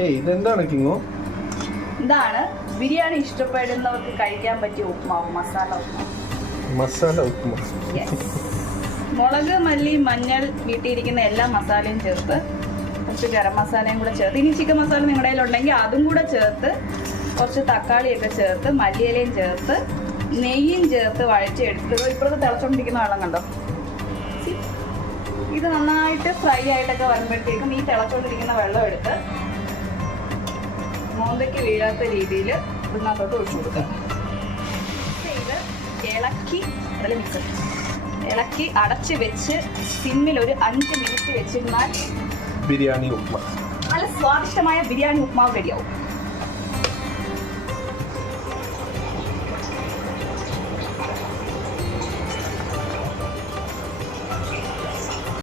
ഇതെന്താണ് കിങ്ങോ? ഇതാണ് ബിരിയാണി ഇഷ്ടപ്പെടുന്നവർക്ക് കഴിക്കാൻ പറ്റിയ ഉപ്മാവ്, മസാല ഉപ്മാവ്. മസാല ഉപ്മാവ്. മുളക്, മല്ലി, മഞ്ഞൾ, വീട്ടിയിരിക്കുന്ന എല്ലാ മസാലയും ചേർത്ത് കുറച്ച് ഗരം മസാലയും കൂടെ ചേർത്ത്, ഇനി ചിക്കൻ മസാല നിങ്ങളുടെ കയ്യിലുണ്ടെങ്കിൽ അതും കൂടെ ചേർത്ത്, കുറച്ച് തക്കാളിയൊക്കെ ചേർത്ത്, മല്ലിയിലയും ചേർത്ത്, നെയ്യും ചേർത്ത് വഴച്ചെടുത്തത്. ഇപ്പോഴത്തെ തിളച്ചോണ്ടിരിക്കുന്ന വെള്ളം കണ്ടോ? ഇത് നന്നായിട്ട് ഫ്രൈ ആയിട്ടൊക്കെ വരുമ്പോഴത്തേക്കും ഈ തിളച്ചോണ്ടിരിക്കുന്ന വെള്ളം എടുത്ത് മോന്തയ്ക്ക് വീഴാത്ത രീതിയിൽ ഇതിനകത്തോട്ട് ഒഴിച്ചു കൊടുക്കുക. ഇത് ഇളക്കി അടച്ച് വെച്ച് സിമ്മിൽ ഒരു 5 മിനിറ്റ് വെച്ചിരുന്നാൽ ബിരിയാണി ഉപ്മാ, നല്ല സ്വാദിഷ്ടമായ ബിരിയാണി ഉപ്മാവ് റെഡിയാവും.